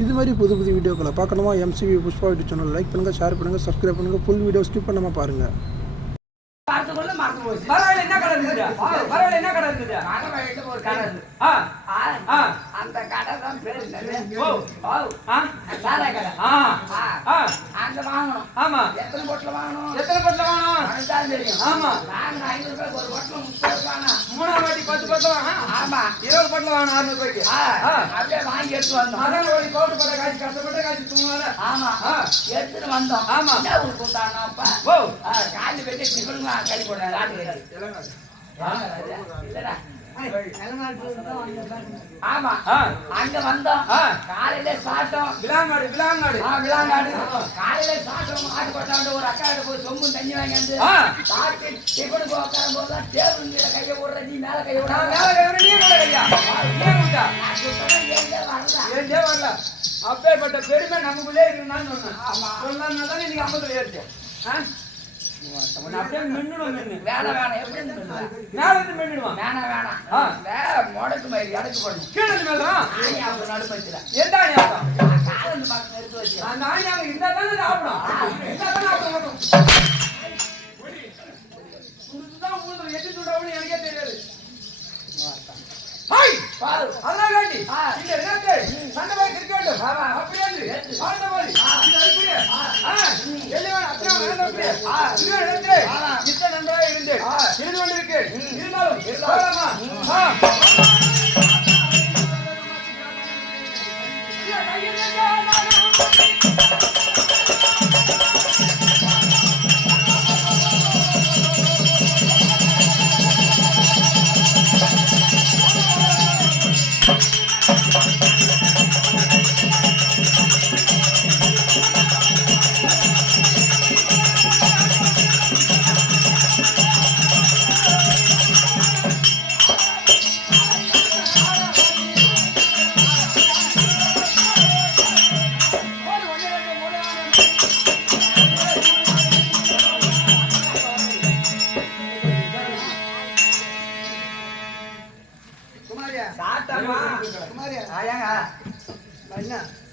இது மாதிரி புது புது வீடியோக்களை பார்க்கணுமா MCV Pushpa YouTube channel like பண்ணுங்கள், ஷேர் பண்ணுங்கள், சப்ஸ்கிரைப் பண்ணுங்கள். ஃபுல் வீடியோ ஸ்கிப் பண்ணாமல் பாருங்கள். பரவாயில்ல, என்ன கடை இருக்குது? பரவாயில்ல, என்ன கடை இருக்குது? ஒரு கடை இருக்கு. அந்த கடை தான் பேரு சாராய கடை. அங்க வாங்கணும். ஆமா. எத்தனை பொட்டில் வாங்கணும்? எத்தனை பொட்டில் வாங்கணும்? அதுதான் தெரியும். ஆமா. வாங்கணும் 500 ரூபாய்க்கு ஒரு பொட்டில் 30 ரூபாய்னா. மூணாம் வாட்டி 10 பொட்டில் வாங்கணும். ஆமா. 20 பொட்டில் வாங்கணும் 600 ரூபாய்க்கு. அப்படியே வாங்கி எடுத்து வந்தோம். அதான் ஒரு பவுடர் போட்ட காய்ச்சி கஷ்டப்பட்ட காய்ச்சி தூங்குவாங்க. ஆமா. எடுத்துட்டு வந்தோம். ஆமா. என்ன ஊருக்கு கொடுத்தாங்கப்பா? காஞ்சி போயிட்டு டிஃபன் கறி போட்டாங்க. இல்லடா. ஆமா. அங்க வந்தோம். காலையில சாப்பிட்டோம். விளாங்காடு. விளாங்காடு. காலையில சாப்பிட்டோம். மாட்டு கொட்டாண்டு ஒரு அக்கா போய் சொம்பு தண்ணி வாங்கி வந்து சாப்பிட்டு டிஃபனுக்கு உட்காரும் போதுதான் டேபிள் மேல கையை விடுற, நீ மேல கையை விட. வரல. அப்பேற்பட்ட பெருமை நமக்குள்ளே இருக்குன்னு சொன்னேன். சொன்னா தானே இன்னைக்கு 50 ஏறிச்சு. அப்படியே மின்னுடும். வேணாம் எப்படி மேல இருந்து மின்னுடுவான். வேணாம் முடக்கு மாதிரி இடக்கு போடணும். கீழே மேலாம் நடுப்பச்சுல எந்த ஆணியாக்கம் காலம் பார்த்து எடுத்து வச்சு அந்த ஆணியாங்க இந்த தானே சாப்பிடும். எட்டு சொல்றவனு எனக்கே தெரியாது. அதான் வேண்டி இந்த நேரத்தை சண்டை போய் கிரிக்கெட் அப்படியே வாழ்ந்த மாதிரி இத்தனை நன்றாக இருந்தேன் இருந்து கொண்டிருக்கேன். இருந்தாலும்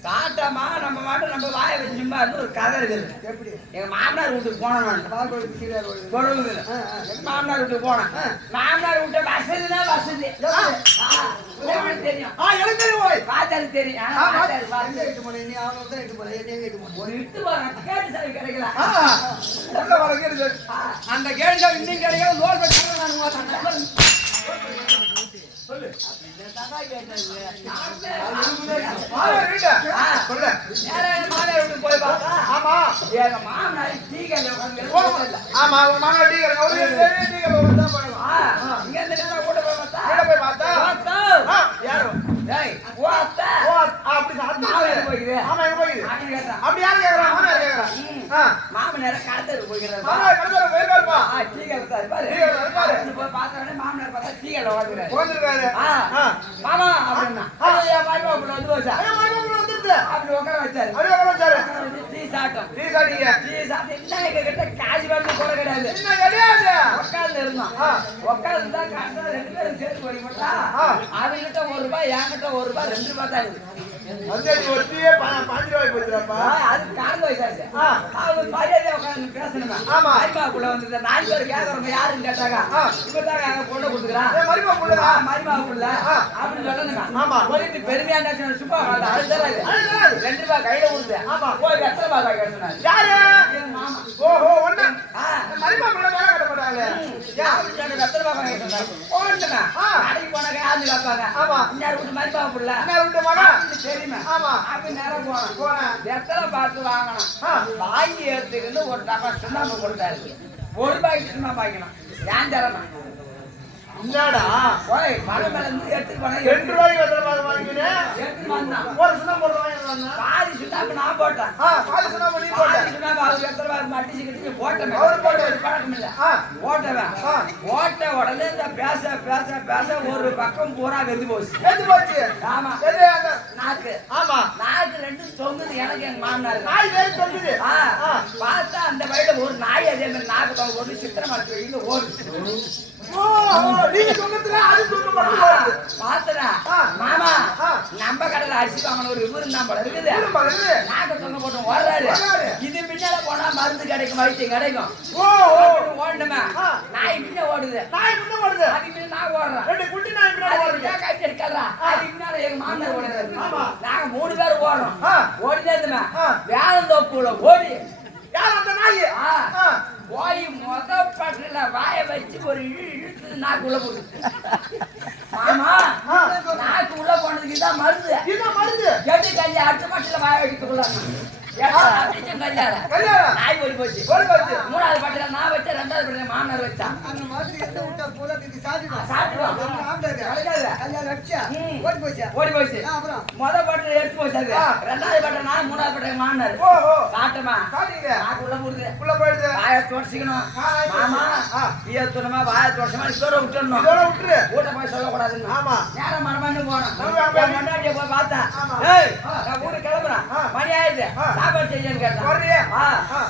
சாப்பிட்டாமா நம்ம மாட்டம் நம்ம வாய வச்சு சும்மா ஒரு கதை இருக்குது. எப்படி? எங்க மாமனார் வீட்டுக்கு போனேன் நான். எங்க மாமனார் வீட்டுக்கு போனேன். மாமனார் வீட்டு வசதினா வசதி தெரியும். எனக்கு தெரியும். பார்த்தாலும் தெரியும். ஒரு இட்டு வரேன் கேட்டு சாவி கிடைக்கல. அந்த கேள்வி இன்னும் கிடைக்காது. லோல் பண்ணி சொல்லு. மாமனார கடத்தல் போய்கிறாரு. மாமனார் பார்த்தா டீ கடை உட்காந்துருக்காரு. மாமா அப்படின்னா அப்படி உட்கார வச்சாரு. டீ சாப்பிட்டோம். டீ சாப்பிட்டு எங்க கிட்ட காசு வந்து கூட கிடையாது. உட்கார்ந்து இருந்தோம். உட்கார்ந்து தான் காசு 2 பேரும் சேர்த்து போய் போட்டா அவங்கிட்ட 1 ரூபாய், என்கிட்ட 1 ரூபாய், 2 ரூபாய் தான் இருக்கு. அது காரணம் வயசாச்சு. அவங்க மரியாதை உட்காந்து பேசணுமே. மரிமாவுக்குள்ள வந்து 4 பேர் கேட்கறவங்க யாருன்னு கேட்டாங்க. இப்பதான் எங்க பொண்ணை கொடுத்துக்கிறான் மரிமாவுக்குள்ள அப்படின்னு சொல்லணுங்க. போயிட்டு பெருமையா சும்மா அழுதல 2 ரூபாய் கையில கொடுத்து போய் எத்தனை ரூபாய் கேட்டாரு. யாரு? மாமா. ஓஹோ ஒண்ணு மரிமாவுக்குள்ள வேலை கட்ட மாட்டாங்க. எத்தனை ரூபாய் கேட்டாரு. போட்டுங்க கடைக்கு போனாங்க யாருன்னு கேட்பாங்க. இன்னொரு வீட்டு மரிமாவுக்குள்ள தெரியுமா? அப்படி நேரம் போனேன். எத்தனை பார்த்து வாங்கணும். வாங்கி எடுத்துக்கிட்டு ஒரு டப்பா சுண்ணாம்பு கொடுத்தாரு. 1 ரூபாய்க்கு சுண்ணாம்பு வாங்கிக்கணும். ஏன் தரணும் போய் மரம் மேல இருந்து எடுத்துட்டு போனேன். 2 ரூபாய்க்கு எடுத்துட்டு வந்தான். ஒரு சுண்ணாம்பு வாங்கி பாதி சுண்ணாம்பு நான் போட்டேன். சுண்ணாம்பு நீ போட்ட. சுண்ணாம்பு அவர் எத்தனை ரூபாய் மட்டிச்சு கிட்டி போட்டேன். பழக்கம் இல்லை. போட்டவன் போட்ட உடனே இந்த பேச ஒரு பக்கம் பூரா வெந்து போச்சு. ஆமா நாக்கு. நாக்கு 2 தொங்குது. எனக்கு எங்க மாமனார் நாய் வேறு தொங்குது. பார்த்தா அந்த வயல ஒரு நாய் அதே மாதிரி நாக்கு தொங்க போட்டு சித்திரமா ஓடுது. ஓ நீங்க சொன்னதுல அது சொன்ன மட்டும் வருது. பாத்தடா மாமா நம்ம கடையில அரிசி வாங்கணும் ஒரு விபூதி தான் போல இருக்குது. நாக்க தொங்க போட்டு ஓடுறாரு. இது பின்னால போனா மருந்து கிடைக்கும், வைத்தியம் கிடைக்கும். ஓடணுமே நாய் பின்ன ஓடுது. அது பின்ன நான் ஓடுறேன். 2 குட்டி நாய் பின்னால ஓடுது. கைட்டு எடுக்கறா. அது பின்னால எங்க மாமனார் ஓடுறாரு. நாங்க 3 பேர் ஓடுறோம். ஓடிட்டே இருந்தோமே வேலந்தோப்புல ஓடி யார் அந்த நாய்? போய் மொத பட்டில வாய வச்சு ஒரு இழுத்து நாக்கு உள்ள போடு. மாமா நாக்கு உள்ள போனதுக்கு இதான் மருந்து. எப்படி கல்யா அடுத்த பட்டில வாய வைக்கக்குள்ள நாய் ஓடி போச்சு. 3வது பட்டில நான் வச்சேன், 2வது பட்டில மாமனார் வச்சான். அந்த மாதிரி எந்த விட்டா போல இது சாப்பிடுவா. ஓடி போச்சு. மொத பட்டில எடுத்து போச்சாது. 2வது பட்டில நான், 3வது பட்டில மாமனார். சாட்டமா நாக்கு உள்ள போடுது. வாய தொடச்சிக்கணும் மாமா. ஈயத்துணமா வாய தொடச்சமா இதோட விட்டுறணும். ஊட்ட போய் சொல்லக்கூடாதுன்னு நேரம் மனமான்னு போனோம். முன்னாடியே போய் பார்த்தேன். நான் ஊருக்கு கிளம்புறேன், மணி ஆயிடுது, சாப்பாடு செய்யன்னு கேட்டேன்.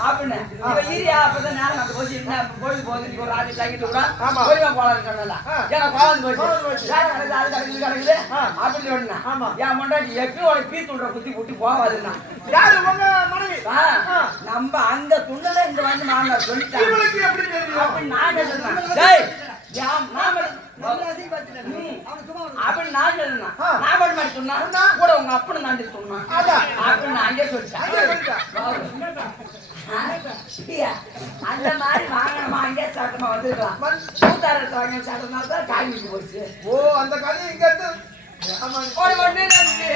அப்படின்னு இவ ஈரியா அப்பதான் நேரம் அந்த போச்சு. என்ன பொழுது போகுது, ஒரு ராஜி தங்கிட்டு கூட போய்வா போலான்னு சொன்னல. ஏன்னா குழந்தை போச்சு வேலை கிடக்குது, அது கிடக்குது கிடக்குது அப்படின்னு சொன்னேன். என் முன்னாடி எப்பயும் உனக்கு பீத்துன்ற குத்தி குட்டி போவாதுன்னா யாரு உங்க மனைவி? நம்ம அங்க துண்டல இங்க வந்து மாமனார் சொல்லிட்டாங்க. இவளுக்கு எப்படி தெரியும்? அப்படின்னு நான் சொன்னேன். டேய் அப்படின்னு நான் சொன்னேன். நான் பண்ண மாதிரி சொன்னா கூட உங்க அப்பனு நான் சொன்னான் அப்படின்னு நான் அங்கே சொல்லிட்டேன். அந்த மாதிரி வாங்கணுமா அங்கே சாட்டமா வந்துருக்கலாம். பூத்தாரத்தை வாங்கி சாட்டமா தான் காய் விட்டு போச்சு. ஓ அந்த கதை இங்க இருந்து ஒரு ஒண்ணு ரெண்டு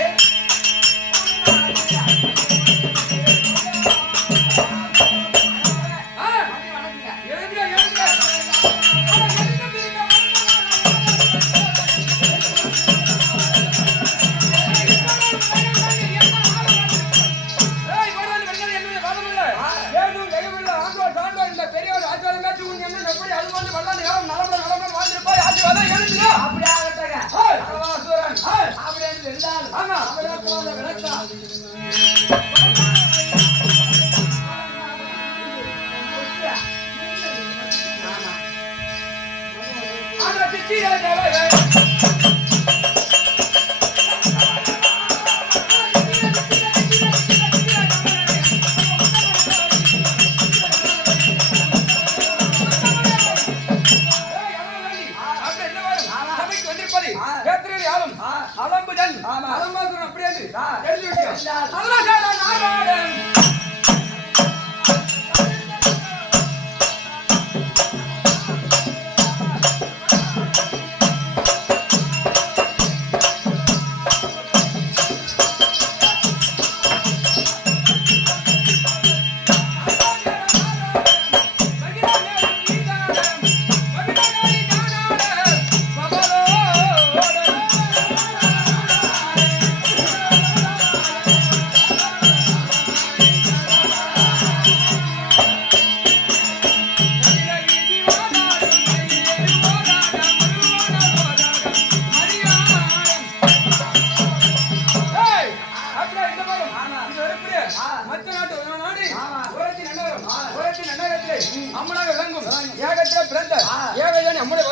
அம்மனாக விளங்கும் ஏகத்திலே பிறந்த ஏகையன் நம்முடைய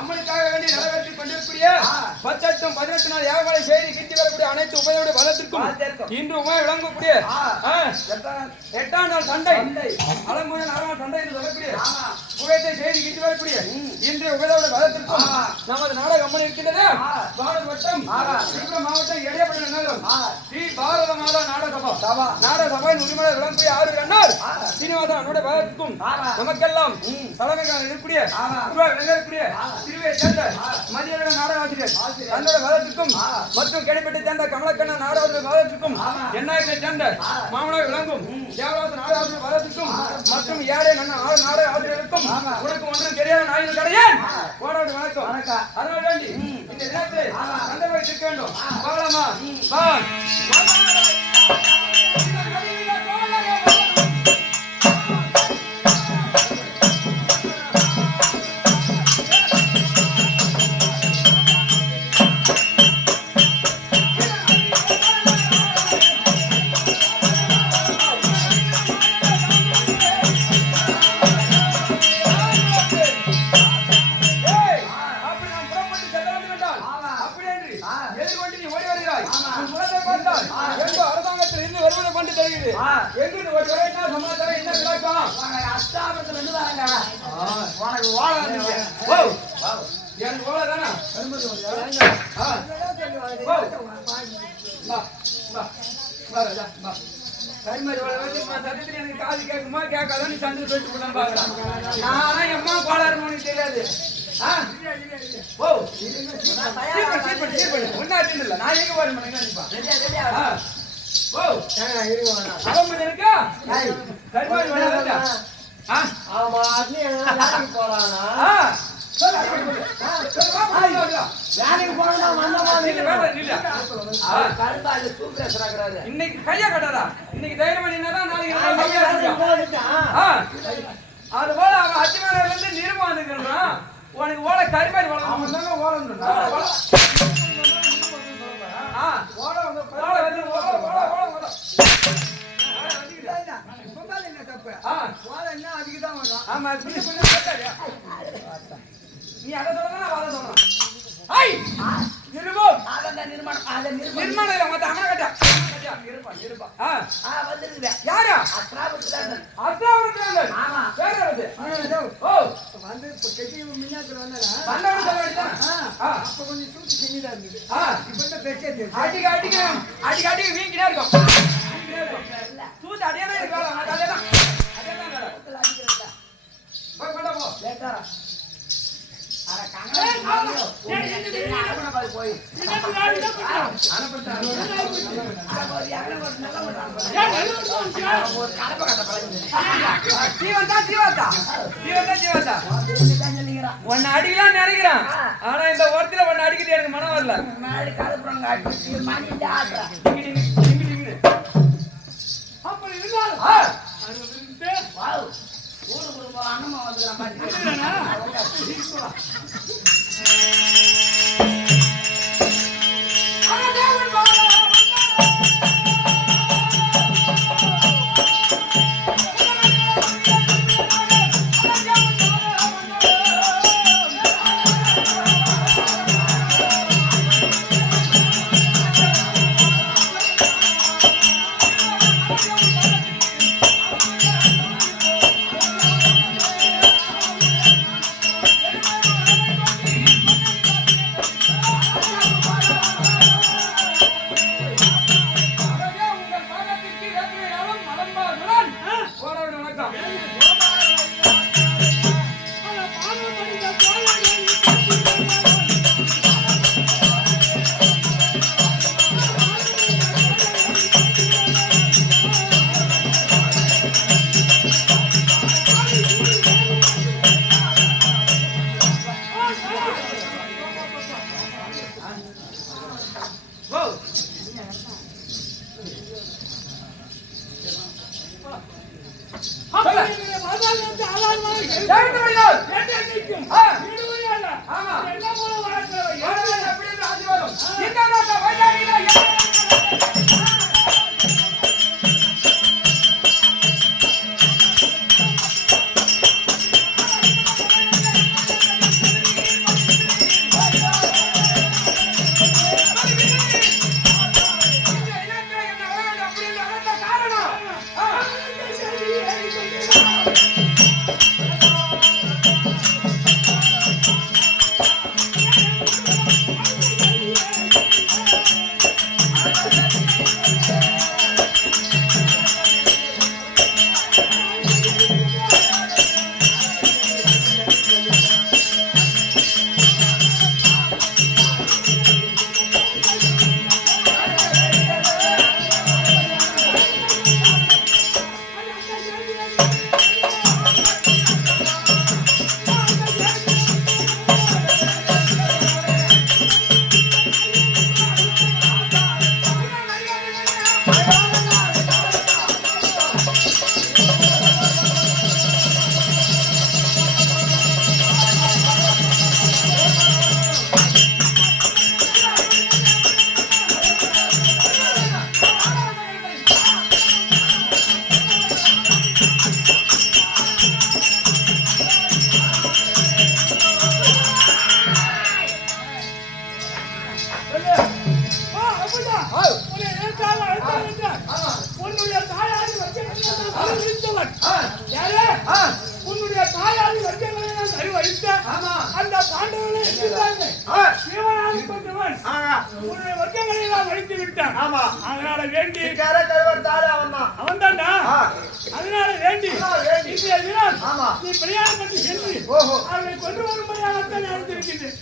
அம்மனுக்காக வேண்டி நிறைவேற்றி கொண்டிருக்கூடிய 18 நாள் ஏகமலை செய்தி கிட்டி வரக்கூடிய அனைத்து உபயோக பலத்திற்கும் இன்று உபயோக விளங்கக்கூடிய 8ஆம் நாள் சண்டை அலம்புன 4ஆம் நாள் சண்டை என்று சொல்லக்கூடிய புகைத்தை செய்தி கிட்டி வரக்கூடிய இன்றைய உபயோக பலத்திற்கும் நமது நாடக அம்மன் இருக்கின்றது. பாரத வட்டம் விழுப்புரம் மாவட்டம் எடையப்பட்ட நகரம் ஸ்ரீ பாரத மாதா நாடக சபையின் உரிமையாளர் விளங்கக்கூடிய 6 அண்ணார் சீனிவாசன் அவருடைய பலத்திற்கும் நமக்கெல்லாம் தலைமைக்காக இருக்கக்கூடிய விளங்கக்கூடிய திருவையை சேர்ந்த மதிய நாடக ஆசிரியர் தன்னோட பலத்திற்கும் மற்றும் கிடைப்பட்டு சேர்ந்த கமலக்கண்ண நாடக பலத்திற்கும் எண்ணாயிரத்தை சேர்ந்த மாமனாக விளங்கும் தேவராச நாடக பலத்திற்கும் மற்றும் ஏழை நாடக ஆசிரியருக்கும் உனக்கு ஒன்றும் தெரியாத நாயின் கடையேன் போராடு வணக்கம். அதனால் வேண்டி இந்த தினத்தை சந்தர்ப்பம் இருக்க வேண்டும். போகலாமா? வா. எதிர்கொண்டு நீ ஓடி வருகிறாய் உன் குலத்தை பார்த்தால் எங்கோ அரசாங்கத்தில் இருந்து வருவதை கொண்டு தெரியுது எங்கிருந்து ஓடி வர என்ன சமாச்சாரம் என்ன விளக்கம் அஸ்தாபத்துல இருந்து வராங்க உனக்கு வாழ எனக்கு வாழ தானே கரிமாரி வாழ வச்சு சத்தத்தில் எனக்கு காது கேட்குமா கேட்காதோ நீ சந்திர சொல்லிட்டு போலாம் பாக்குறான் நானா எம்மா கோளாறு உனக்கு தெரியாது ஒன்னா இல்ல நான் எங்க போறேன் நினைப்பான் இருக்கா கரிமாரி வாழ ஆமா வேலைக்கு போறானா இன்னைக்கு கையா கட்டாதா இன்னைக்கு தைரியம் பண்ணினாதான் நாளைக்கு அது போல அவன் அச்சுமேல இருந்து நிருபம் வந்துக்கிறான் உனக்கு ஓட கரிமாரி வளர்ந்து ஆமா நீ அதை சொல்லணும் நான் அதை சொல்லணும் நிருபம் நிர்மாணம் இல்ல மத்த அம்மா கட்டா யாரா அஸ்தாபுரத்துல ஆமா வேற வருது ஓ வந்து இப்ப கெட்டி மின்னாத்துல வந்தாரா வந்தவன் சொல்ல வேண்டியதான் அப்ப கொஞ்சம் சூட்டு செஞ்சுதான் இருந்தது இப்ப இந்த பெரிய அடிக்க வீங்கிட்டே இருக்கும் தூத்து அடியாதான் இருக்கு அதேதான் போய் கொண்ட போ லேட்டாரா உன்னை அடிக்கலாம் நினைக்கிறான் ஆனா இந்த ஓரத்துல உன்னை அடிக்கிறது எனக்கு மனம் வரல அப்படி இருந்தாலும் ஊரு குடும்பம் அண்ணமா உன்னுடைய தாயாரி வர்க்கவன் உன்னுடைய தாயாரி வர்க்கங்களை நான் அறிவழித்த அந்த பாண்டவனை சிவனாதிபதிவன் உன்னுடைய வர்க்கங்களை நான் அழித்து விட்டான். அதனால வேண்டி அவன் தான்டா. அதனால வேண்டி இன்றைய தினம் நீ பிரயாணம் பண்ணி சென்று அவர்களை கொண்டு வரும்படியாகத்தான் நடந்திருக்கின்றேன்.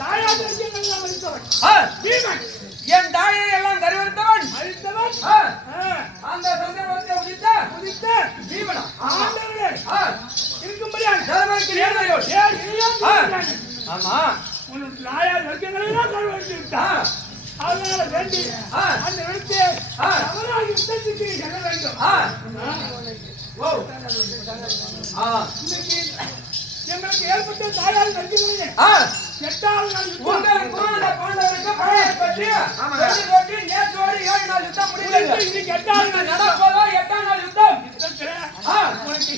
தாயார் வர்க்கங்களை நான் அழித்தவன் பீமன். என் தாயை எல்லாம் கருவறுத்தவன் அழித்தவன் அந்த சந்தர்ப்பத்தை உதித்த பீமனா ஆண்டவனே இருக்கும்படியாக ஆமா உன்னுடைய தாயார் வர்க்கங்களை எல்லாம் கருவறுத்து விட்டான். அதனால வேண்டி அந்த இடத்தை அவரால் யுத்தத்துக்கு செல்ல வேண்டும். எங்களுக்கு ஏற்பட்ட தாயார் வர்க்கங்களே 8வது நாள் இன்னைக்கு 8வது நாள் நடப்பதோ 8ஆம் நாள் யுத்தம் உனக்கு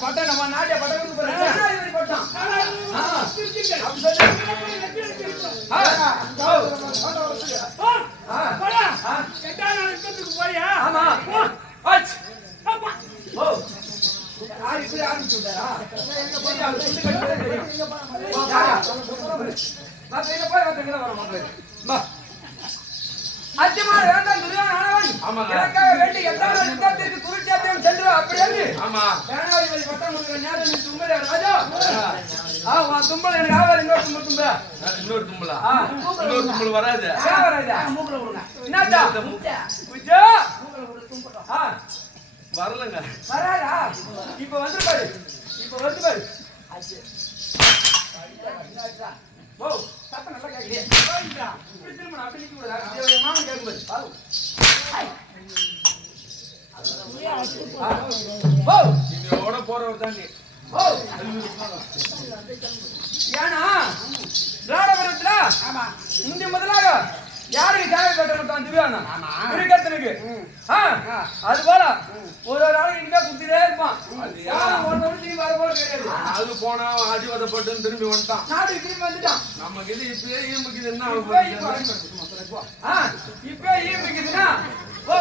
பட்டம் நம்ம நாட்டிய பட்டம் பட்டம் போறியா? ஆமா அச்சமாறு வேண்டாம் துரியோதனன் எனக்காக வேண்டி 8ஆம் நாள் யுத்தத்திற்கு குருட்சேத்திரம் சென்று அப்படியே சேனாதிபதி பட்டம் கொடுக்கிற நேரம் நீ தும்பலையா ராஜா? உன் தும்பல் எனக்கு ஆகாது. இன்னொரு தும்பல் வராது. என்னடா வரலங்க வராதா? இப்ப வந்து பாரு ஓ சத்தம் நல்லா கேக்குது. இப்படி திரும்ப அப்படி நிக்க கூடாது. மாமன் கேக்குது ஓ இதோட போறவர் தான் நீ. ஓ ஏனா ராடபுரத்துல இங்க முதலாக யாருக்கு தேவைப்பட்டிருக்கான் திவ்யானன் இருக்கத்தனுக்கு அது போல ஒரு நாளைக்கு இங்கே குத்திட்டே இருப்பான். அது போனா அடிவதப்பட்டு திரும்பி வந்துட்டான். நாட்டுக்கு திரும்பி வந்துட்டான். நமக்கு இது இப்பயே ஈம்பிக்குதுன்னா இப்பயே ஈம்பிக்குதுன்னா ஓ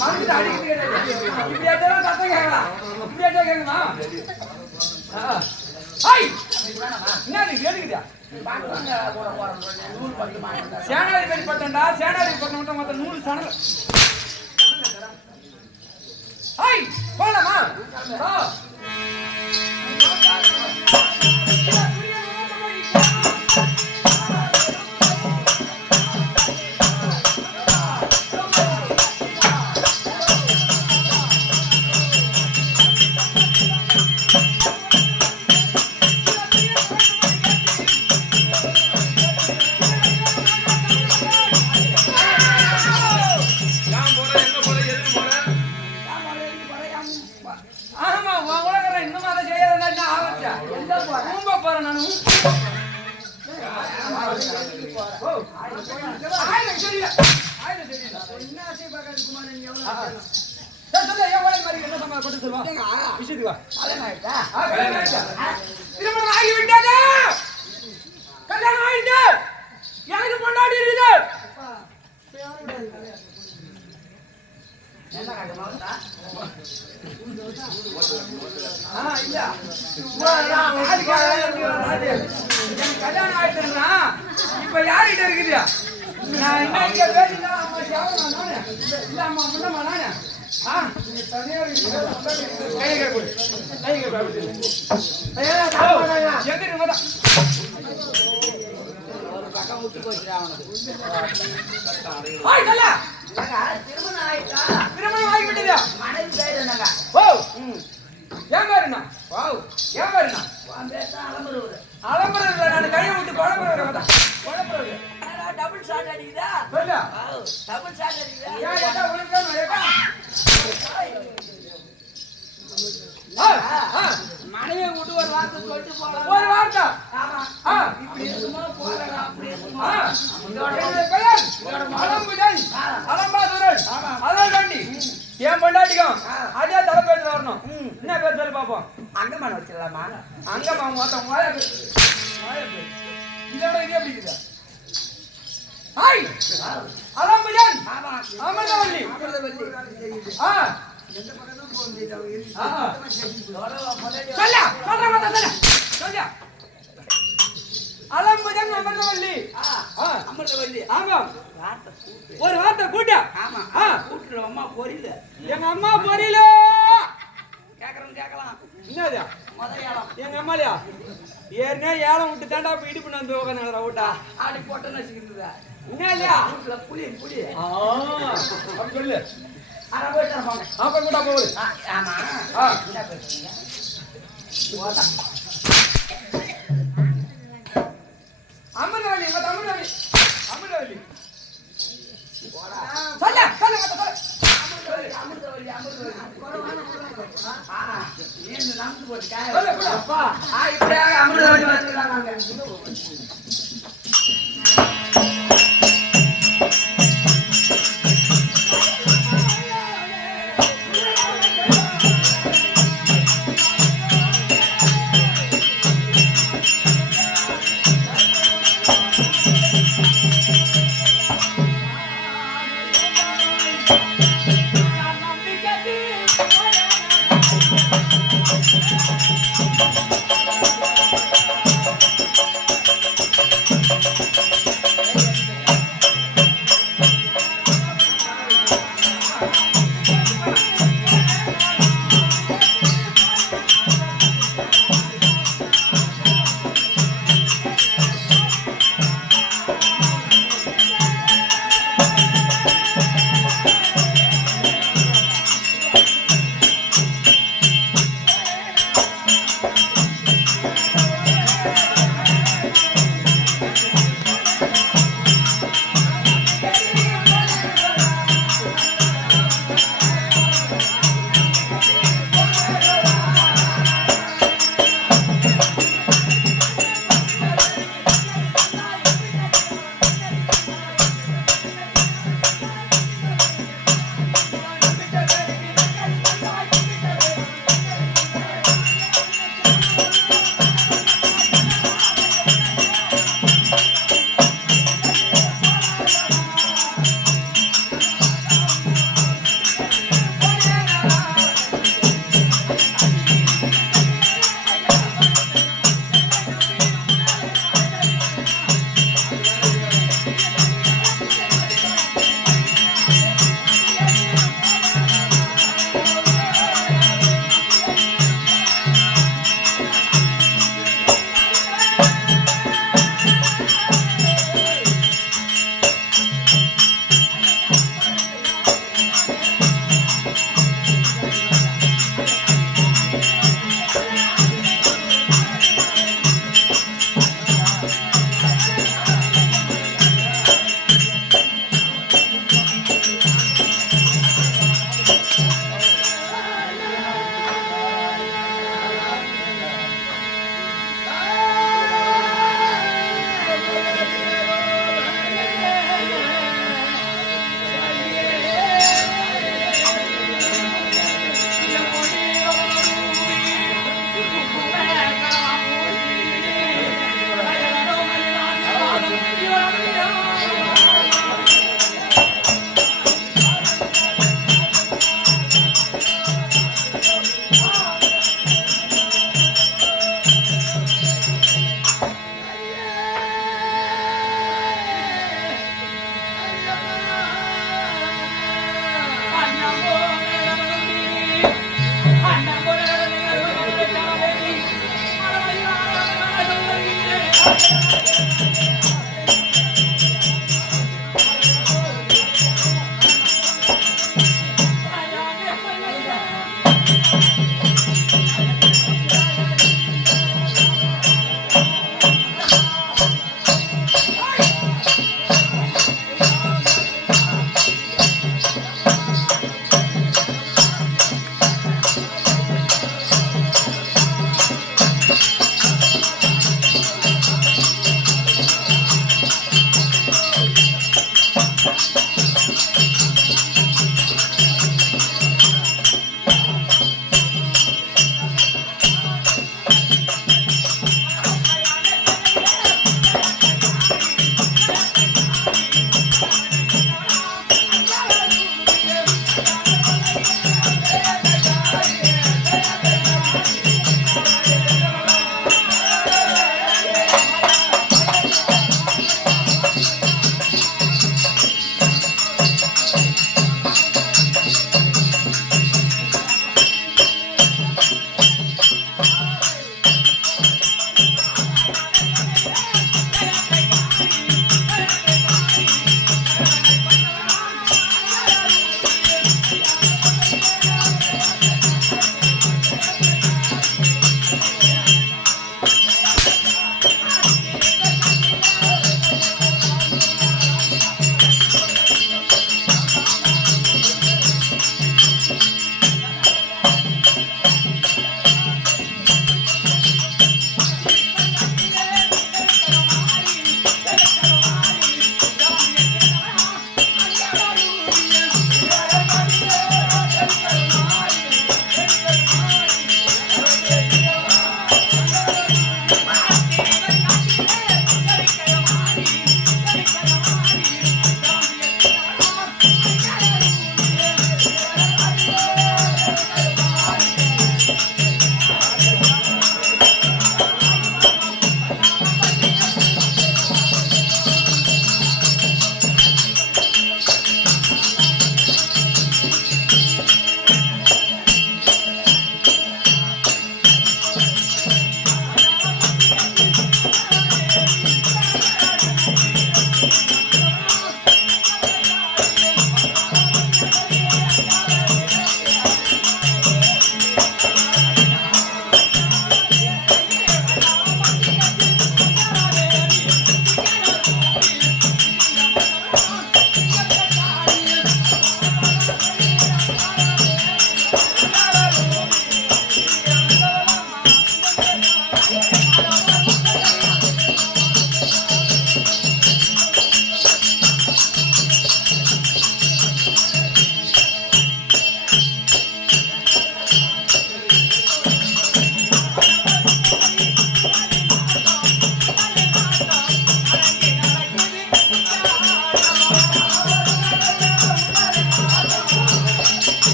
மறந்துட்டு அடிக்கிட்டு இப்படி எல்லாம் சத்தம் கேட்கலாம். இப்படி கேட்கணுமா? சேனாதிபதி பட்டம்டா. சேனாதிபதி பட்டம் மட்டும் மொத்தம் 100 சனல் போலாமா? திருமணம் ஆகிவிட்டது. கல்யாணம் ஆகிட்டு எனக்கு கொண்டாடி இருக்குது. கல்யாணம் ஆயிட்டுன்னா இப்ப யார்கிட்ட இருக்குதியா? நான் இங்க பேசினா அம்மா சாவணும் நானு இல்ல அம்மா முன்னமா நானு திருமணம் ஆகிவிட்டதா? ஓ ஏன் பாருண்ணா? ஏன் பாருண்ணா? அலம்புறது நான் கையை விட்டு குழம்புறது டபுள் ஷாட் அடிக்குதா? சொல்லு டபுள் ஷாட் அடிக்குதா? ஏன் உனக்கு ஒரு வார்த்தை ஆமா ஆ இப்படி இருக்குமா போறடா அப்படி இருக்குமா ஆ என்னுடைய பெயர் அலம்புடன் அலம்பாதுரன் அதான் கண்டி என் பொண்டாட்டிக்கும் அதே தலைப்பேர் வரணும் என்ன பேர் சொல்லி பார்ப்போம் அங்கமான வச்சிடலாமா அங்கம்மா மொத்தம் மாயா பேர் இதோட இது எப்படி இருக்குது ஹாய் அலம்புடன் ஆமா அமிர்தவல்லி அமிர்தவல்லி ஆ எந்த பக்கமும் போக முடியாது சொல்ல சொல்ற மத்த சொல்ல சொல்ல அலம்புடன் அமிர்தவல்லி ஆ அமிர்தவல்லி ஆமா வார்த்தை கூட்டு ஒரு வார்த்தை கூட்ட ஆமா ஆ கூட்டுல அம்மா பொரியல எங்க அம்மா பொரியல கேக்குறோம் கேட்கலாம் என்னது மதையாளம் எங்க அம்மாலியா ஏற்கனவே ஏலம் விட்டு தாண்டா போய் இடுப்பு வந்து உட்காந்து விட்டா ஆடி போட்டோன்னு வச்சுக்கிட்டு என்ன இல்லையா கூட்டுல புளி புளி அப்படி சொல்லு ஆனா போயிட்டு போங்க அப்ப கூட போகுது ஆமா ஆ. என்ன பேசுறீங்க அமிர்தவல்லி மத்த அமிர்தவல்லி அமிர்தவல்லி சொல்ல சொல்ல மத்த சொல்ல அமிர்தவல்லி ஏன் நமக்கு போட்டு சொல்ல கூட அப்பா இப்படியாக அமிர்தவல்லி வச்சுக்கிறாங்க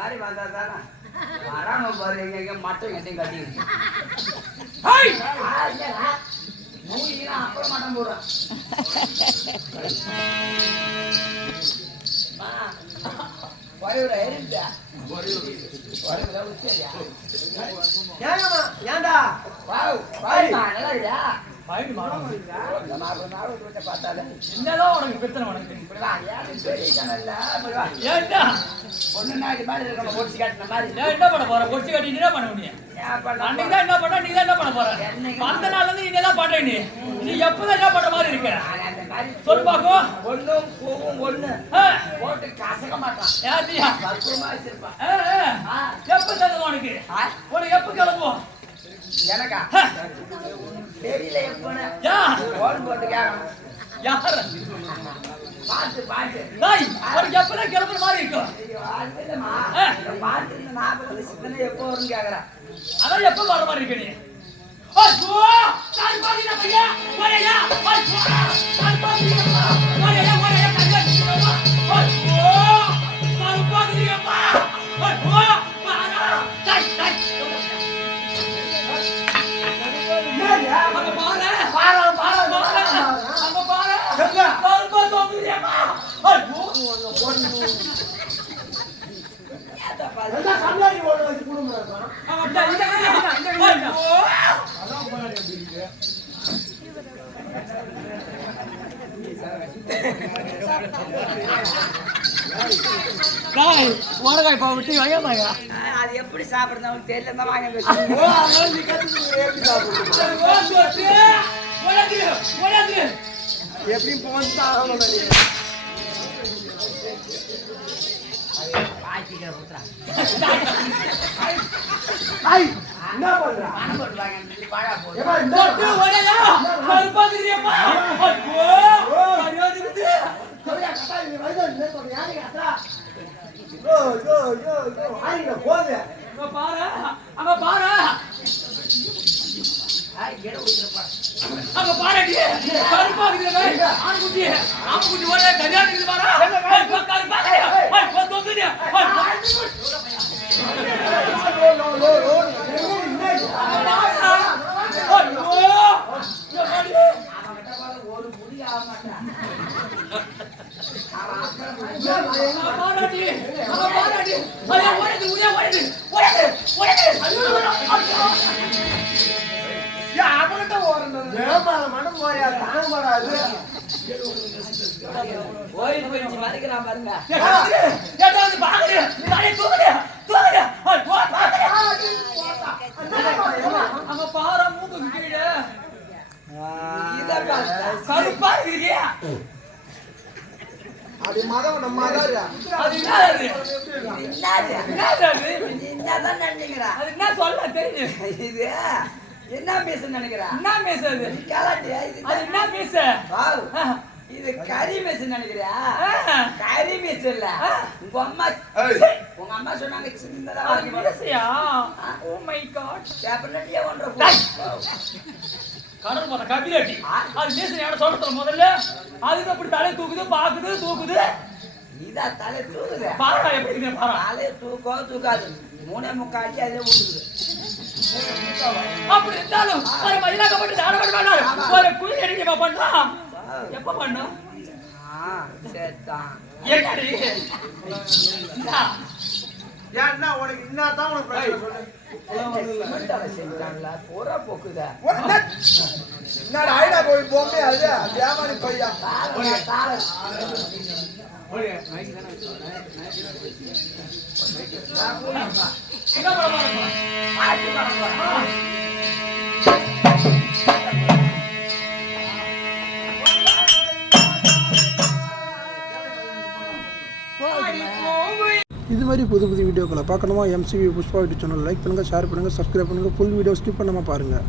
மாதிரி வந்தா தானே வராம பாரு எங்க மட்டும் எட்டையும் கட்டிக்கிட்டு மூலினா அப்புறம் மட்டம் போடுறேன் ஏண்டா நல்லா இல்லையா என்னதான் உனக்கு பிரச்சனை உனக்கு என்ன பண்ண போற பொடிச்சு கட்டி என்ன பண்ண முடியும் அன்னைக்கு தான் என்ன பண்ண நீ தான் என்ன பண்ண போற அந்த நாள்ல இருந்து நீ என்ன பண்ற நீ எப்பதான் என்ன பண்ற மாதிரி இருக்க சொல்லு பாக்கும் ஒண்ணும் போகும் ஒண்ணு போட்டு கசக்க மாட்டான் யாத்தியா எப்ப தருது உனக்கு உனக்கு எப்ப கிளம்புவோம் எனக்கா தெரியல எப்பன்னு போன் போட்டு கேட்கணும் யாரு பாத்து பாத்து உனக்கு எப்பதான் கிளம்புற மாதிரி இருக்கும் பாத்து இந்த 40 வருஷத்துல எப்போ வரும்னு கேக்குறேன் அதான் எப்ப வர மாதிரி இருக்க நீ உனக்காய் பாவட்டி வயமாங்க அது எப்படி சாப்பிடுறதுன்னு தெரியல தான் வாங்க எப்படியும் போன்தான் என்ன பண்றா அங்க பாரு அங்க பாருடி கருப்பாக்குது ஆண்குட்டி ஆண்குட்டி ஓட கல்யாணத்துக்கு பாரா தொங்குது ஒரு புடி ஆக மாட்டேன் பாராட்டி பாராட்டி ஓடுது ஓடுது ஓடுது அவன்கிட்ட ஓடி போயிடுச்சு மறைக்கிறான் பாருங்க அங்க பாரா மூக்கு கீழே கருப்பா இருக்கியா அது மதம் நம்ம மதாரு அது என்னது என்னதான் நினைக்கிறா அது என்ன சொல்ல தெரியும் இது என்ன மீச நினைக்கிறா என்ன மீச அது கேளாட்டி அது என்ன மீச இது கறி மீச நினைக்கிறியா கறி மீச இல்ல உங்க அம்மா சொன்னாங்க சின்னதா மீசையா ஓ மை காட் டெபினெட்லி ஒன்றரை கடல் போற கபிலட்டி அது மீசை யார சொல்றது முதல்ல அதுக்கு அப்படி தலை தூக்குது தூக்குது இதா தலை தூக்குது பாரா எப்படி இருக்கு பாரா தலை தூக்காது 3.25 அடி அதே ஊடுது அப்படி இருந்தாலும் ஒரு மயிலாக்கப்பட்டு தாராளமா பண்ணாரு ஒரு குயில் எடிக்க பண்ணலாம் எப்ப பண்ணோம் சேத்தான் என்னடி ஏன்னா உனக்கு என்னதான் உனக்கு பிரச்சனை சொல்லு பூரா போக்குதா என்னடா ஐடா கோயில் பொம்மை அது வியாபாரி பையா என்ன பண்ண இது மாதிரி புது வீடியோக்களை பார்க்கணுமா MCV Pushpa YouTube channel like பண்ணுங்கள் ஷேர் பண்ணுங்கள் சப்ஸ்கிரைப் பண்ணுங்கள் ஃபுல் வீடியோ ஸ்கிப் பண்ணாமல் பாருங்கள்.